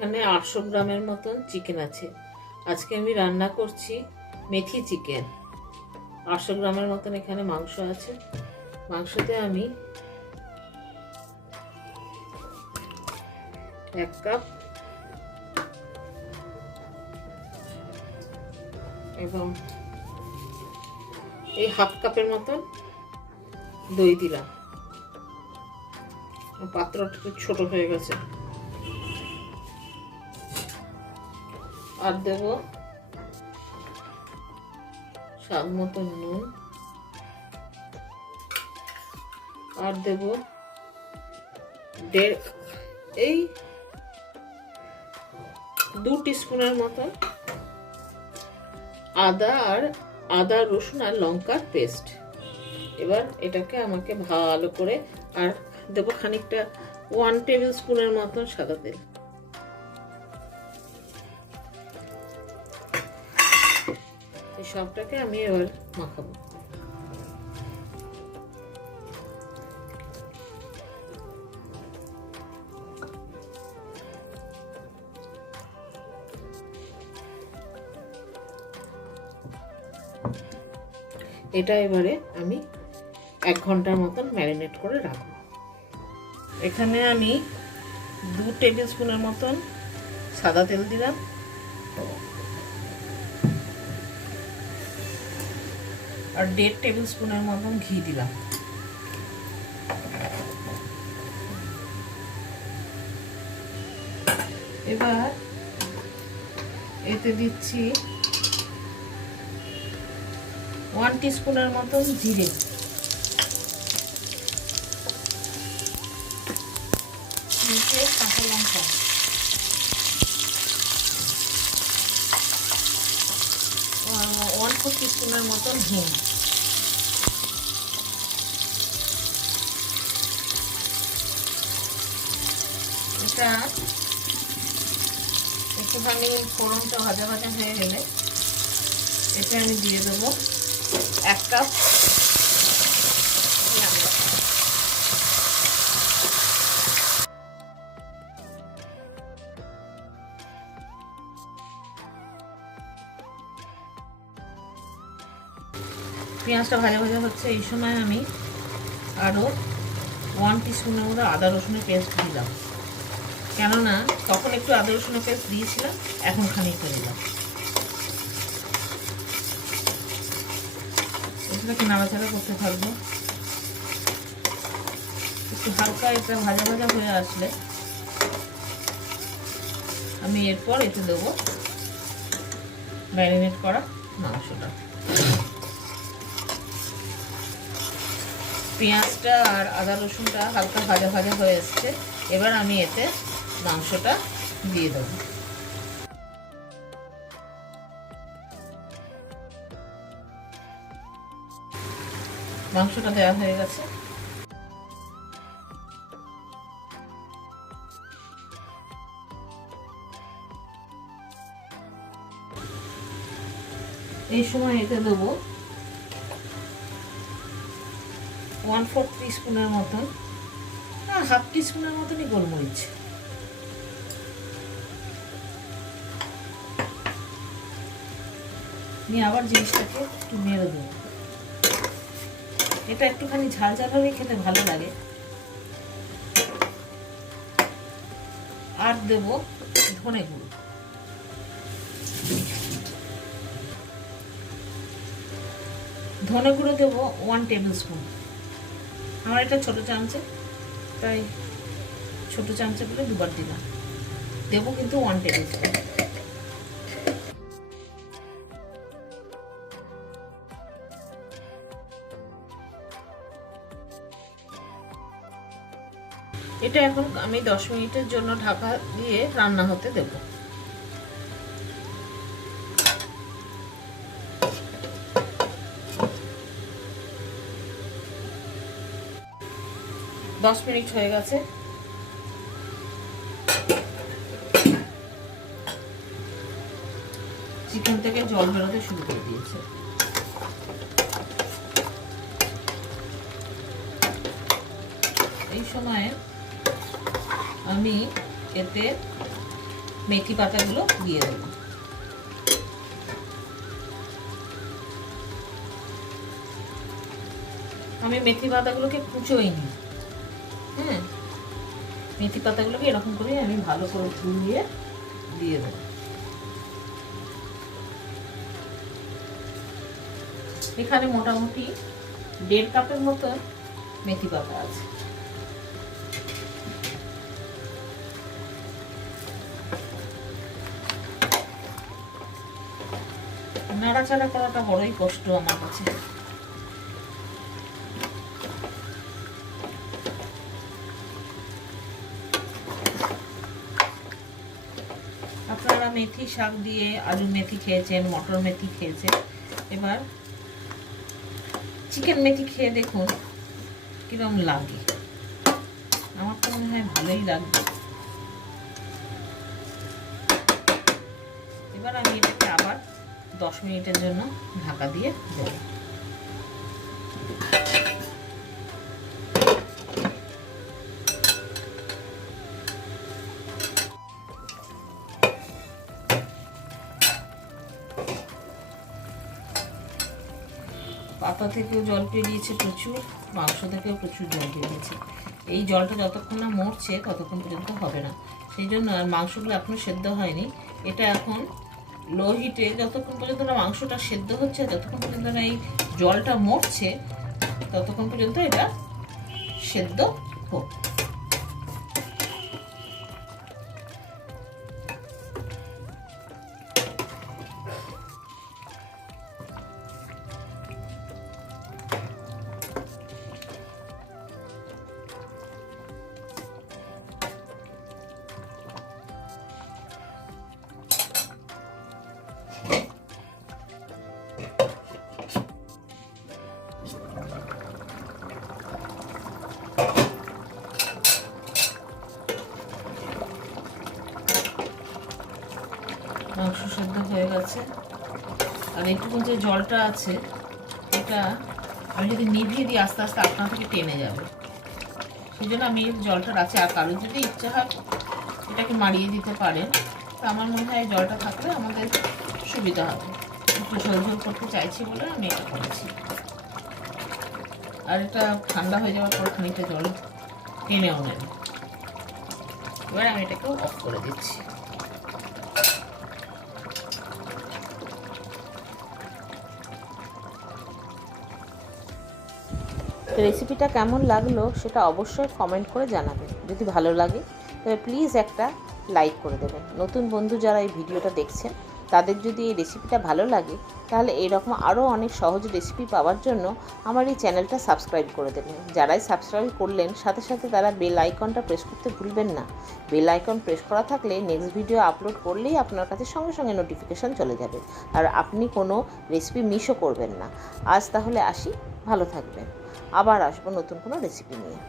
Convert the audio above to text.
এখানে 800 গ্রামের মতন চিকেন আছে। আজকে আমি রান্না করছি মেথি চিকেন। 800 গ্রামের মতন এখানে মাংস আছে। মাংসতে আমি 1 কাপ এবং এই হাফ কাপের মতন দই দিলাম। পাত্রটা একটু ছোট হয়ে গেছে। আর দেব স্বাদ মতো নুন, আর দেব 2 টিস্পুনের মতন আদা রসুন আর লঙ্কার পেস্ট। এবার এটাকে আমাকে ভালো করে, আর দেবো খানিকটা 1 টেবিল স্পুনের মতন সাদা তেল। এই সবটাকে আমি এবার মাখাবো। এটা এবারে আমি 1 ঘন্টার মতন ম্যারিনেট করে রাখবো। এখানে আমি 2 টেবিল স্পুনের মতন সাদা তেল দিলাম, আর 1.5 টেবিল স্পুনের মতন ঘি দিলাম। এবার এতে দিচ্ছি 1 টিস্পুনের মতন জিরে, কাঁচা লঙ্কা, 1/4 টিস্পুনের মতন হিং, এটা একটুখানি ফোড়নটা ভাজা ভাজা হয়ে গেলে এটা আমি দিয়ে দেবো 1 কাপ পেঁয়াজটা ভাজা ভাজা হচ্ছে। এই সময় আমি আরও 1 টিস্পুনের মতো আদা রসুনের পেস্ট দিলাম, কেননা তখন একটু আদা রসুনের পেস্ট দিয়েছিলাম, এখন খানিকটা দিলাম। এটাকে নাড়াচাড়া করতে থাকবো। একটু হালকা এটা ভাজা ভাজা হয়ে আসলে আমি এরপর এতে দেবো ম্যারিনেট করা মাংসটা। পেঁয়াজটা আর আদা রসুনটা হালকা ভাজা ভাজা হয়ে এসছে। এবার আমি এতে মাংসটা দিয়ে দেবো। মাংসটা দেওয়া হয়ে গেছে। এই সময় এতে দেবো 1/4 টিস্পুনের মতন, হাফ টিস্পুনের মতনই গোলমরিচ। নিয়ে আবার জিনিসটাকে একটু নেড়ে দেবো। এটা একটুখানি ঝাল ঝাল হলে খেতে ভালো লাগে। আর দেব ধনে গুঁড়ো, ধনে গুঁড়ো দেবো 1 টেবিল স্পুন। আমার এটা ছোট চামচে, তাই ছোট চামচে করে 2বার দিলাম। দেবো কিন্তু 1 টেবিল স্পুন। এটা এখন আমি 10 মিনিটের জন্য ঢাকা দিয়ে রান্না হতে দেব। দশ মিনিট হয়ে গেছে। চিকেন থেকে জল বেরোতে শুরু করে দিয়েছে। এই সময়ে আমি এতে মেথি পাতাগুলো দিয়ে দেবো। আমি মেথি পাতাগুলোকে কুচোই নি। হ্যাঁ, মেথি পাতাগুলোকে এরকম করে আমি ভালো করে ধুয়ে দিয়ে দেবো। এখানে মোটামুটি 1.5 কাপের মতো মেথি পাতা আছে। নাড়াচাড়া করাটা বড়ই কষ্ট আমার কাছে। আপনারা মেথি শাক দিয়ে আলু মেথি খেয়েছেন, মটর মেথি খেয়েছেন, এবার চিকেন মেথি খেয়ে দেখুন কিরকম লাগে। আমার তো মনে হয় ভালোই লাগবে। এবার আমি এটাকে আবার 10 মিনিটের জন্য ঢাকা দিয়ে দেব। পাতা থেকেও জল বেরিয়েছে প্রচুর, মাংস থেকেও প্রচুর জল বেরিয়েছে। এই জলটা যতক্ষণ না মরছে ততক্ষণ পর্যন্ত হবে না। সেই জন্য আর মাংসগুলো এখনও সেদ্ধ হয়নি। এটা এখন লো হিটে যতক্ষণ পর্যন্ত না মাংসটা সেদ্ধ হচ্ছে, যতক্ষণ পর্যন্ত না এই জলটা মরছে, ততক্ষণ পর্যন্ত এটা সেদ্ধ হোক। মাংস সেদ্ধ হয়ে গেছে। আর এইটুকু যে জলটা আছে এটা আমি যদি নিভিয়ে দিই আস্তে আস্তে আপনা থেকে টেনে যাবে। সেই জন্য আমি জলটা রাখছি। আর কারো যদি ইচ্ছা হয় এটাকে মারিয়ে দিতে পারেন, তো আমার মনে হয় জলটা থাকলে আমাদের সুবিধা হবে। একটু ঝোল ঝোল করতে চাইছি বলে আমি এটা করেছি। আর এটা ঠান্ডা হয়ে যাওয়ার পর খানিকটা জল টেনেও নেন। এবার আমি এটাকেও অফ করে দিচ্ছি। রেসিপিটা কেমন লাগলো সেটা অবশ্যই কমেন্ট করে জানাবেন। যদি ভালো লাগে তবে প্লিজ একটা লাইক করে দেবেন। নতুন বন্ধু যারা এই ভিডিওটা দেখছেন তাদের যদি এই রেসিপিটা ভালো লাগে তাহলে এইরকম আরও অনেক সহজ রেসিপি পাওয়ার জন্য আমার এই চ্যানেলটা সাবস্ক্রাইব করে দেবেন। যারাই সাবস্ক্রাইব করলেন সাথে সাথে তারা বেল আইকনটা প্রেস করতে ভুলবেন না। বেল আইকন প্রেস করা থাকলে নেক্সট ভিডিও আপলোড করলেই আপনার কাছে সঙ্গে সঙ্গে নোটিফিকেশান চলে যাবে, আর আপনি কোনো রেসিপি মিসও করবেন না। আজ তাহলে আসি, ভালো থাকবেন। আবার আসবো নতুন কোনো রেসিপি নিয়ে।